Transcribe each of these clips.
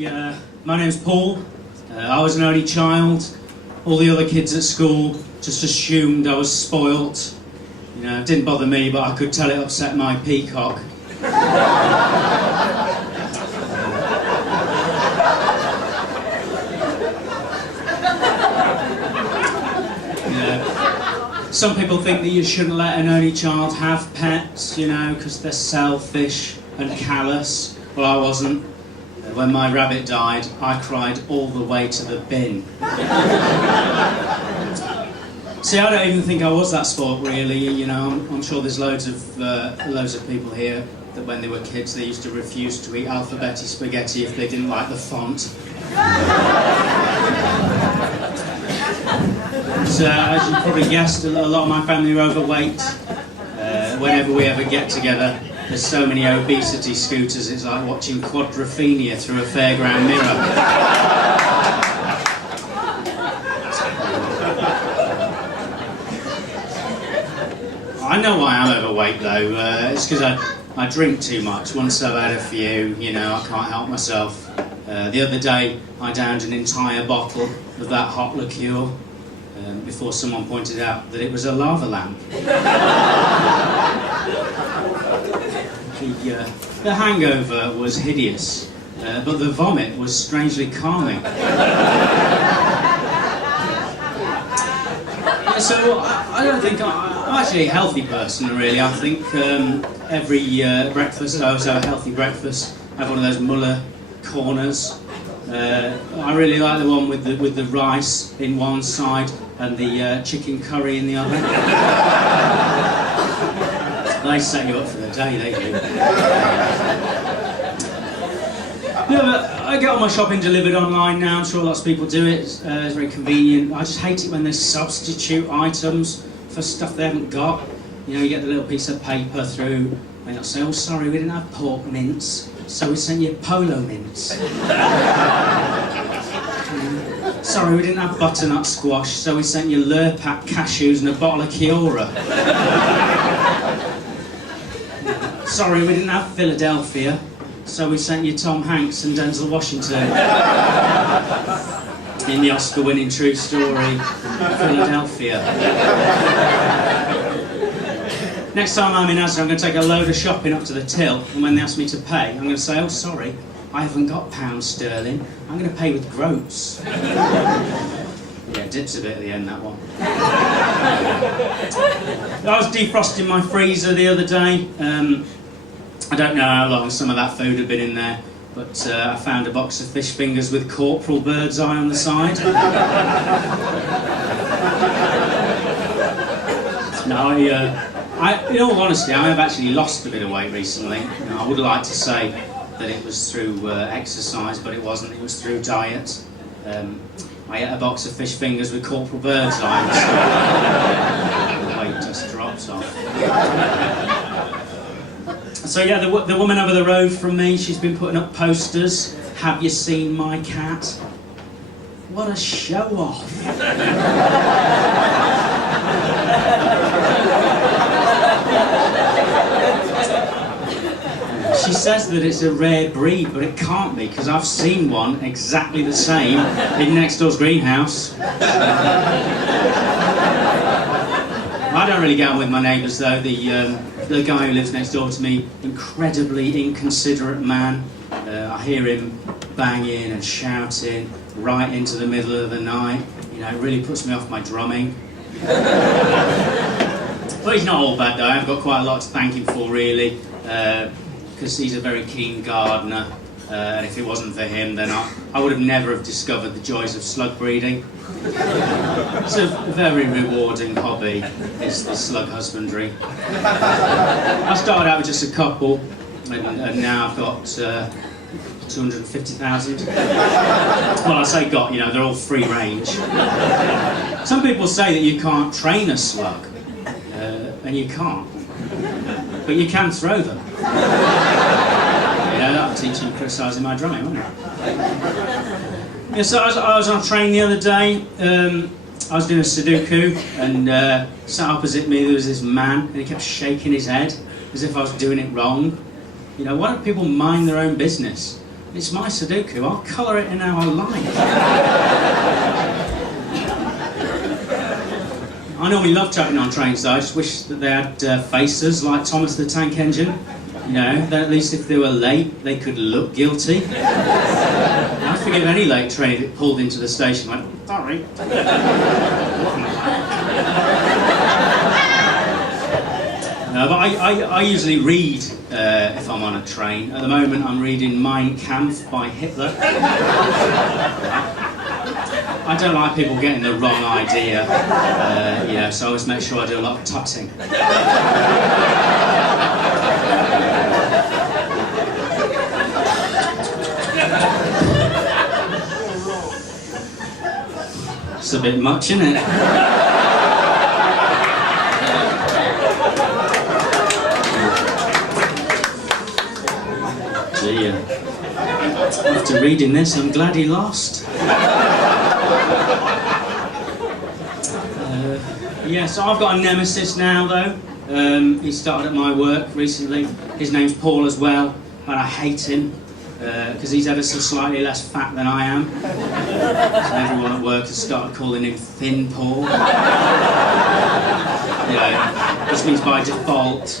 My name's Paul. I was an only child. All the other kids at school just assumed I was spoilt. You know, it didn't bother me, but I could tell it upset my peacock. Some people think that you shouldn't let an only child have pets, you know, because they're selfish and callous. Well, I wasn't. When my rabbit died, I cried all the way to the bin. See, I don't even think I was that spoilt, really. You know, I'm sure there's loads of people here that when they were kids they used to refuse to eat alphabetti spaghetti if they didn't like the font. So, as you probably guessed, a lot of my family are overweight. Whenever we ever get together, there's so many obesity scooters, it's like watching quadrophenia through a fairground mirror. I know why I'm overweight though, it's because I drink too much. Once I've had a few, you know, I can't help myself. The other day I downed an entire bottle of that hot liqueur before someone pointed out that it was a lava lamp. The hangover was hideous, but the vomit was strangely calming. So I don't think I'm actually a healthy person, really. I think every breakfast I always have a healthy breakfast. I have one of those Muller corners. I really like the one with the rice in one side and the chicken curry in the other. They set you up for the day, they do. Yeah, but I get all my shopping delivered online now. I'm sure lots of people do it. It's very convenient. I just hate it when they substitute items for stuff they haven't got. You know, you get the little piece of paper through and they'll say, "Oh, sorry, we didn't have pork mince, so we sent you polo mince." "Sorry, we didn't have butternut squash, so we sent you Lurpak cashews and a bottle of Kiora." "Sorry, we didn't have Philadelphia, so we sent you Tom Hanks and Denzel Washington." In the Oscar-winning true story, Philadelphia. Next time I'm in Asda, I'm going to take a load of shopping up to the till, and when they ask me to pay, I'm going to say, "Oh, sorry, I haven't got pounds sterling. I'm going to pay with groats." Yeah, dips a bit at the end, that one. I was defrosting my freezer the other day. I don't know how long some of that food had been in there, but I found a box of fish fingers with Corporal Birdseye on the side. No, in all honesty, I have actually lost a bit of weight recently. You know, I would like to say that it was through exercise, but it wasn't. It was through diet. I ate a box of fish fingers with Corporal Birdseye, and the weight just drops off. So yeah, the woman over the road from me, she's been putting up posters. "Have you seen my cat?" What a show-off! She says that it's a rare breed, but it can't be, because I've seen one exactly the same in next door's greenhouse. I don't really get on with my neighbours though. The guy who lives next door to me, incredibly inconsiderate man. I hear him banging and shouting right into the middle of the night. You know, it really puts me off my drumming. But he's not all bad though. I've got quite a lot to thank him for, really, because he's a very keen gardener. And if it wasn't for him, then I would have never have discovered the joys of slug breeding. It's a very rewarding hobby, is the slug husbandry. I started out with just a couple, and now I've got 250,000. Well, I say got, you know, they're all free range. Some people say that you can't train a slug, and you can't, but you can throw them. Yeah, that'll teach you criticising my drumming, won't it? Yeah, so I was on a train the other day. I was doing a Sudoku, and sat opposite me there was this man, and he kept shaking his head as if I was doing it wrong. You know, why don't people mind their own business? It's my Sudoku, I'll colour it in how I like. I normally love travelling on trains though, I just wish that they had faces like Thomas the Tank Engine. You know, that at least if they were late, they could look guilty. I'd forgive any late train that pulled into the station and went, sorry. No, but I usually read if I'm on a train. At the moment, I'm reading Mein Kampf by Hitler. I don't like people getting the wrong idea, you know, so I always make sure I do a lot of tutting. It's a bit much, isn't it? Dear. After reading this, I'm glad he lost. Yeah, so I've got a nemesis now, though. He started at my work recently. His name's Paul as well, and I hate him because he's ever so slightly less fat than I am. So everyone at work has started calling him Thin Paul. You know, which means by default,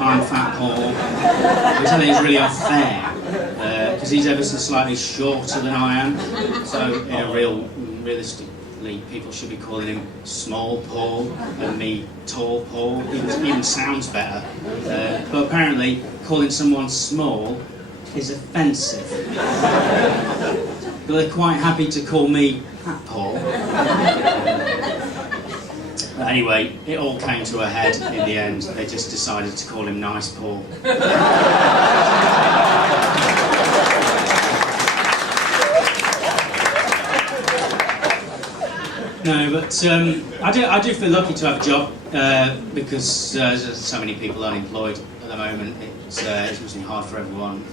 I'm Fat Paul. Which I think is really unfair, because he's ever so slightly shorter than I am. So, you know, realistically, people should be calling him Small Paul and me Tall Paul. Even sounds better. But apparently, calling someone small is offensive. But they're quite happy to call me Fat Paul. But anyway, it all came to a head in the end. They just decided to call him Nice Paul. No, but I do feel lucky to have a job because there's so many people unemployed at the moment. It must be hard for everyone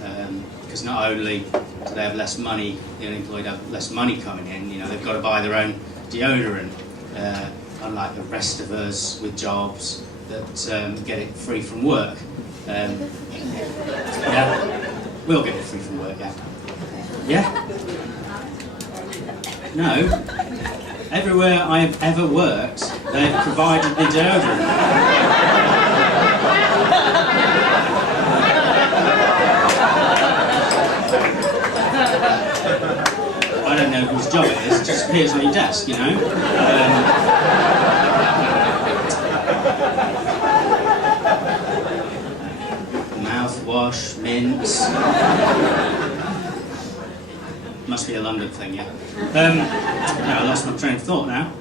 because not only do they have less money, the unemployed have less money coming in. You know, they've got to buy their own deodorant, unlike the rest of us with jobs that get it free from work. Yeah, we'll get it free from work. Yeah. Yeah. No. Everywhere I have ever worked, they've provided the deodorant. I don't know whose job it is, it just appears on your desk, you know. Mouthwash, mints. Must be a London thing, yeah. No, I lost my train of thought now.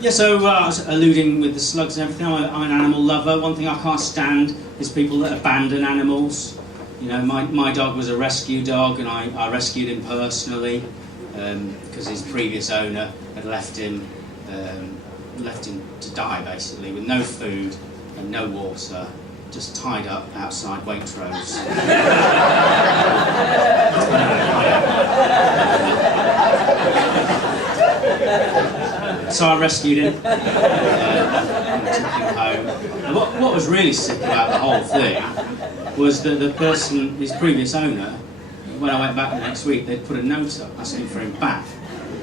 Yeah, so I was alluding with the slugs and everything. I'm an animal lover. One thing I can't stand is people that abandon animals. You know, my dog was a rescue dog, and I rescued him personally because his previous owner had left him to die basically with no food and no water, just tied up outside Waitrose. So I rescued him and took him home. And what was really sick about the whole thing was that the person, his previous owner, when I went back the next week, they'd put a note up asking for him back.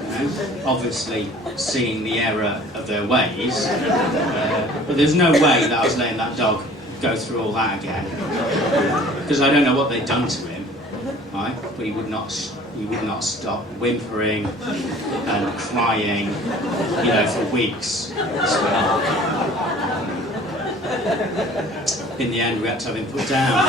You know, obviously seeing the error of their ways, but there's no way that I was letting that dog go through all that again, because I don't know what they'd done to him, right? But he would not stop whimpering and crying, you know, for weeks. So, in the end, we had to have him put down.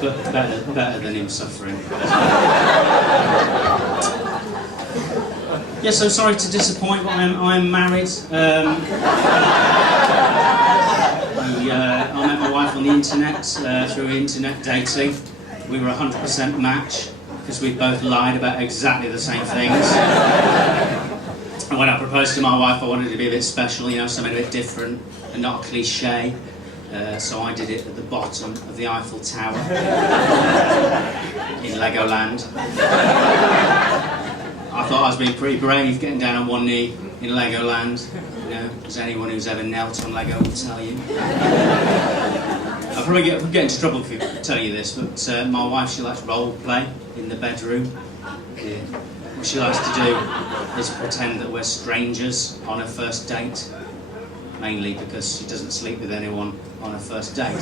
But better than him suffering. Yeah, so sorry to disappoint, but I'm married. I met my wife on the internet through internet dating. We were 100% match because we both lied about exactly the same things. And when I proposed to my wife, I wanted it to be a bit special, you know, something a bit different and not a cliche. So I did it at the bottom of the Eiffel Tower in Legoland. I thought I was being pretty brave, getting down on one knee in Legoland. You know, as anyone who's ever knelt on Lego will tell you. I'll probably get into trouble if I tell you this, but my wife, she likes role play in the bedroom. Yeah. What she likes to do is pretend that we're strangers on her first date, mainly because she doesn't sleep with anyone on her first date.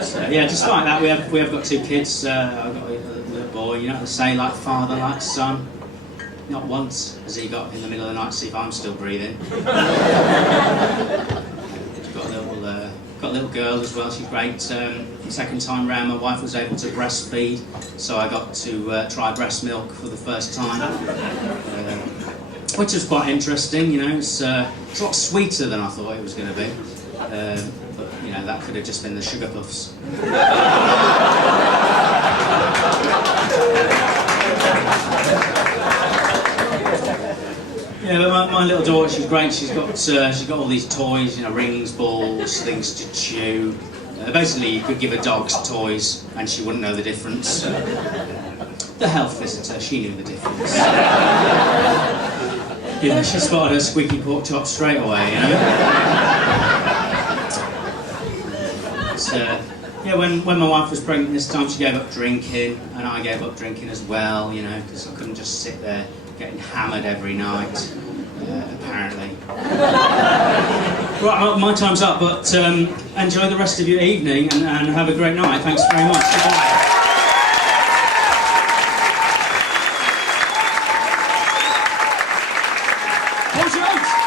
So, yeah, despite that, we have got 2 kids. I've got a little boy, you know, they say like father, like son. Not once has he got up in the middle of the night to see if I'm still breathing. Got a little girl as well, she's great. Second time round, my wife was able to breastfeed, so I got to try breast milk for the first time, which was quite interesting. You know, it's a lot sweeter than I thought it was going to be, but you know, that could have just been the sugar puffs. Yeah, but my little daughter, she's great. She's got all these toys, you know, rings, balls, things to chew. Basically, you could give her dogs toys, and she wouldn't know the difference. The health visitor, she knew the difference. Yeah, she spotted her squeaky pork chop straight away, you know. Yeah, when my wife was pregnant this time, she gave up drinking, and I gave up drinking as well, you know, because I couldn't just sit there getting hammered every night, apparently. Right, my time's up, but enjoy the rest of your evening and have a great night. Thanks very much. Goodbye. Watch out!